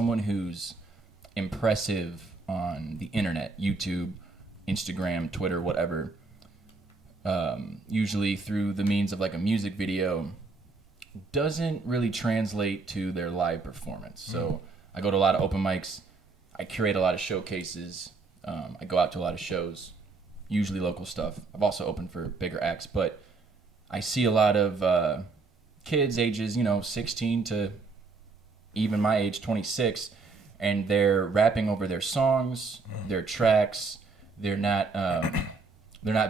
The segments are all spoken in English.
someone who's impressive on the internet, YouTube, Instagram, Twitter, whatever, usually through the means of like a music video, doesn't really translate to their live performance. So I go to a lot of open mics. I curate a lot of showcases. I go out to a lot of shows, usually local stuff. I've also opened for bigger acts, but I see a lot of kids ages, 16 to even my age, 26, and they're rapping over their songs, their tracks. They're not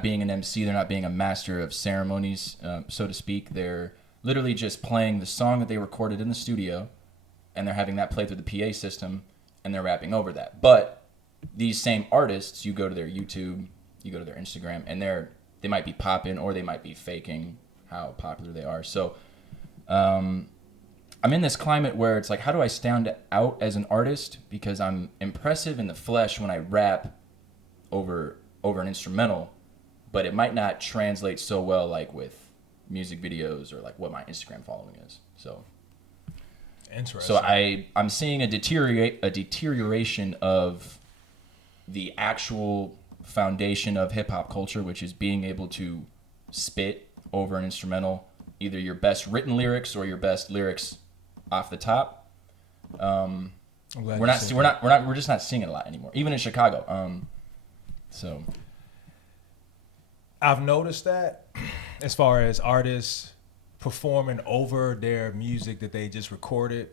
being an MC. They're not being a master of ceremonies, so to speak. They're literally just playing the song that they recorded in the studio, and they're having that play through the PA system, and they're rapping over that. But these same artists, you go to their YouTube, you go to their Instagram, and they might be popping or they might be faking how popular they are. So I'm in this climate where it's like, how do I stand out as an artist? Because I'm impressive in the flesh when I rap over an instrumental, but it might not translate so well like with music videos or like what my Instagram following is. So interesting. So I'm seeing a deterioration of the actual foundation of hip hop culture, which is being able to spit over an instrumental, either your best written lyrics or your best lyrics off the top. We're just not seeing it a lot anymore, even in Chicago. So I've noticed that as far as artists performing over their music that they just recorded.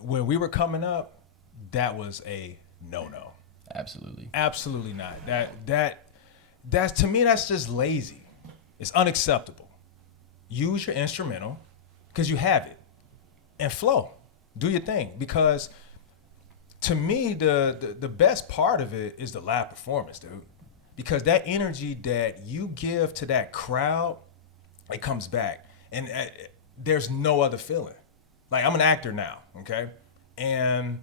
When we were coming up, that was a no-no. Absolutely not. That's to me, that's just lazy. It's unacceptable. Use your instrumental because you have it and flow. Do your thing, because to me, the best part of it is the live performance, dude. Because that energy that you give to that crowd, it comes back. And there's no other feeling. Like, I'm an actor now, okay? And,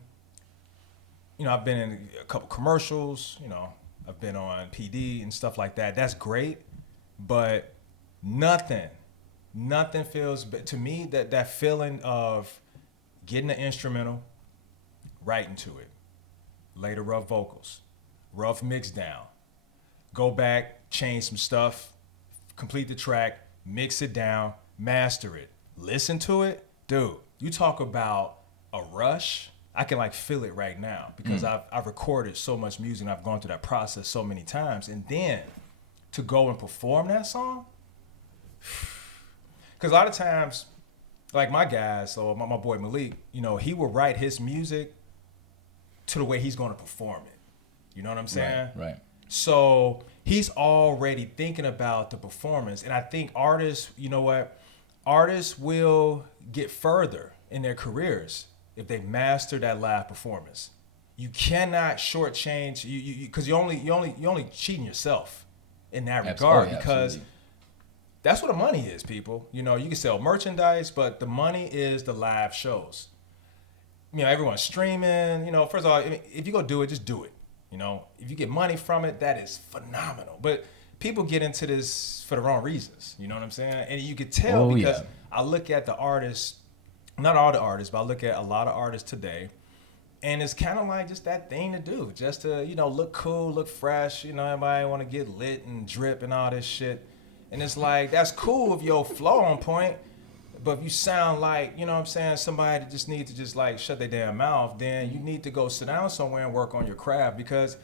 I've been in a couple commercials, I've been on PD and stuff like that. That's great, but nothing feels, to me, that feeling of getting an instrumental, right into it, lay the rough vocals, rough mix down, go back, change some stuff, complete the track, mix it down, master it, listen to it. Dude, you talk about a rush. I can feel it right now because I've recorded so much music and I've gone through that process so many times. And then to go and perform that song, because a lot of times, like my guys, or my boy Malik, he will write his music to the way he's going to perform it. You know what I'm saying? Right. So he's already thinking about the performance. And I think artists, artists will get further in their careers if they master that live performance. You cannot shortchange because you only cheating yourself in that regard, because absolutely. That's what the money is, people. You can sell merchandise, but the money is the live shows. Everyone's streaming. First of all, if you're gonna do it, just do it. If you get money from it, that is phenomenal. But people get into this for the wrong reasons. You know what I'm saying? And you could tell because I look at the artists, not all the artists, but I look at a lot of artists today, and it's kind of like just that thing to do, just to, look cool, look fresh. Everybody want to get lit and drip and all this shit. And it's like, that's cool if your flow on point, but if you sound like, somebody that just needs to just shut their damn mouth, then you need to go sit down somewhere and work on your craft. Because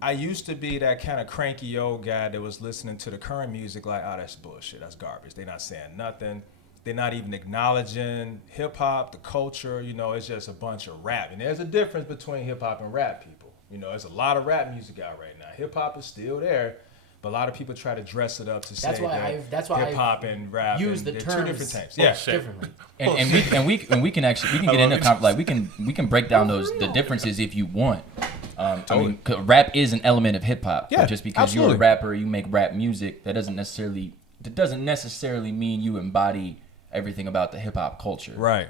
I used to be that kind of cranky old guy that was listening to the current music like, oh, that's bullshit, that's garbage. They're not saying nothing. They're not even acknowledging hip-hop, the culture. It's just a bunch of rap. And there's a difference between hip-hop and rap, people. There's a lot of rap music out right now. Hip-hop is still there, but a lot of people try to dress it up to say that hip-hop and rap use the terms two different types. Yeah, differently. And we can get into we can break down the differences if you want. Rap is an element of hip-hop. Yeah, just because absolutely. You're a rapper, you make rap music, that doesn't necessarily mean you embody everything about the hip hop culture. Right.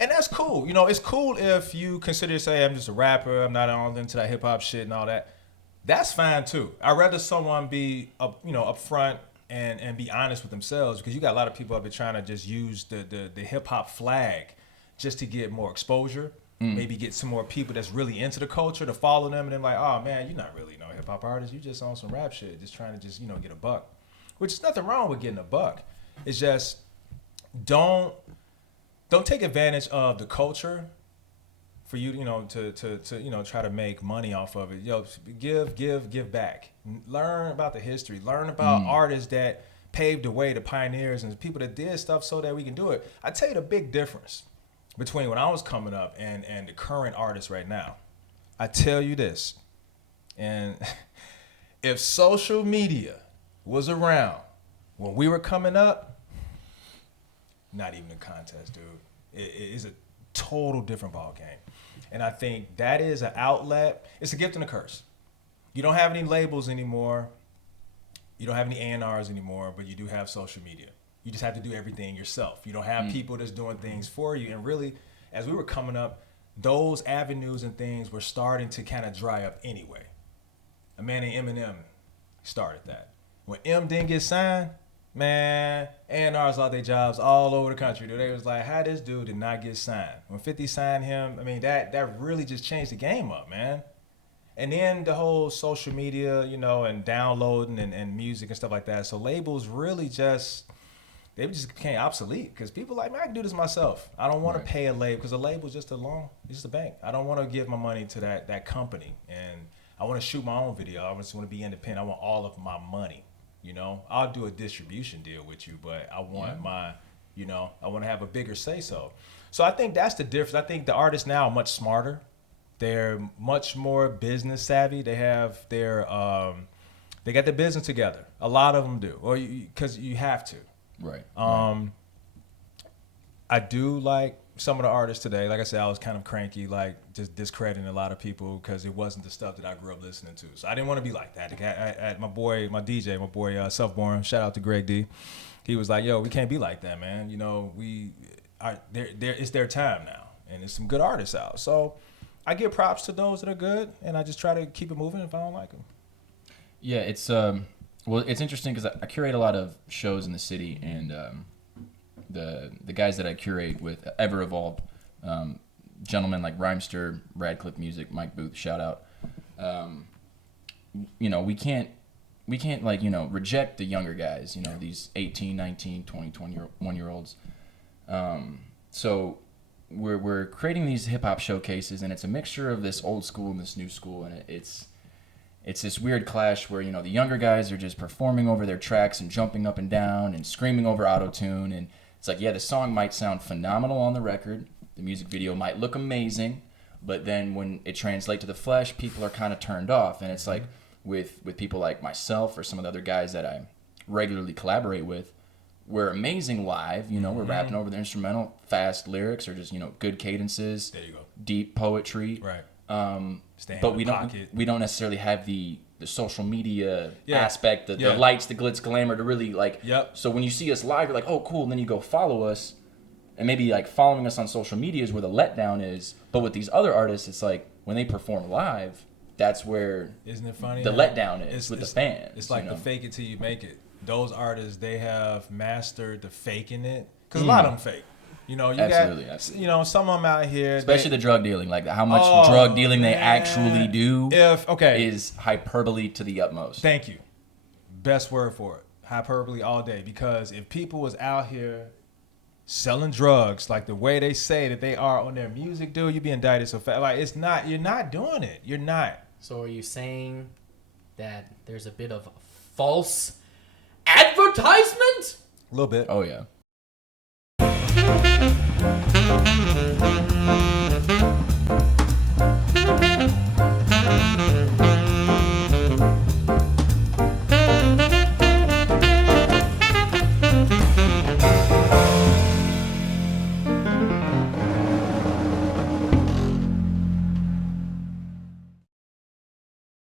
And that's cool. It's cool if you consider yourself, I'm just a rapper, I'm not all into that hip hop shit and all that. That's fine too. I'd rather someone be upfront and be honest with themselves, because you got a lot of people out there trying to just use the hip hop flag just to get more exposure. Maybe get some more people that's really into the culture to follow them, and then like, oh man, you're not really no hip hop artist. You just on some rap shit, just trying to just get a buck. Which is nothing wrong with getting a buck. It's just don't take advantage of the culture for you, to try to make money off of it. Give back. Learn about the history. Learn about artists that paved the way, the pioneers, and the people that did stuff so that we can do it. I tell you the big difference between when I was coming up and the current artists right now. I tell you this, and if social media was around when we were coming up, not even a contest, dude. It is a total different ball game. And I think that is an outlet. It's a gift and a curse. You don't have any labels anymore. You don't have any A&Rs anymore, but you do have social media. You just have to do everything yourself. You don't have people that's doing things for you. And really, as we were coming up, those avenues and things were starting to kind of dry up anyway. A man named Eminem started that. When M didn't get signed, man, A&Rs lost their jobs all over the country. Dude, they was like, how this dude did not get signed? When 50 signed him, I mean, that really just changed the game up, man. And then the whole social media, and downloading and music and stuff like that. So labels really they just became obsolete because people like, man, I can do this myself. I don't want to pay a label because a label is just it's just a bank. I don't want to give my money to that company. And I want to shoot my own video. I just want to be independent. I want all of my money. I'll do a distribution deal with you, but I want my, I want to have a bigger say so. So I think that's the difference. I think the artists now are much smarter. They're much more business savvy. They have they got their business together. A lot of them do, or because you have to. Right. I do like some of the artists today. Like I said, I was kind of cranky, like just discrediting a lot of people because it wasn't the stuff that I grew up listening to. So I didn't want to be like that. My boy, Self-Born, shout out to Greg D. He was like, yo, we can't be like that, man. It's their time now. And there's some good artists out. So I give props to those that are good, and I just try to keep it moving if I don't like them. Yeah, it's it's interesting because I curate a lot of shows in the city, and the guys that I curate with Ever Evolved, gentlemen like Rhymester, Radcliffe Music, Mike Booth, shout out. We can't reject the younger guys, these 18, 19, 20, 21-year-olds. So we're creating these hip hop showcases, and it's a mixture of this old school and this new school, and it's this weird clash where the younger guys are just performing over their tracks and jumping up and down and screaming over auto-tune, and it's like, yeah, the song might sound phenomenal on the record, the music video might look amazing, but then when it translates to the flesh, people are kind of turned off. And it's like with people like myself or some of the other guys that I regularly collaborate with, we're amazing live, we're rapping over the instrumental, fast lyrics, or just, good cadences, there you go, deep poetry. Right. But we don't necessarily have the social media aspect, the lights, the glitz, glamour to really like. Yep. So when you see us live, you're like, oh, cool. And then you go follow us, and maybe like following us on social media is where the letdown is. But with these other artists, it's like when they perform live, that's where isn't it funny the letdown is with the fans. It's like the fake it till you make it. Those artists, they have mastered the faking it because a lot of them fake. Absolutely. Some of them out here, especially the drug dealing, like how much drug dealing they actually do is hyperbole to the utmost. Thank you. Best word for it. Hyperbole all day. Because if people was out here selling drugs like the way they say that they are on their music, dude, you'd be indicted so fast. Like, it's not, you're not doing it. You're not. So are you saying that there's a bit of false advertisement? A little bit. Oh, yeah.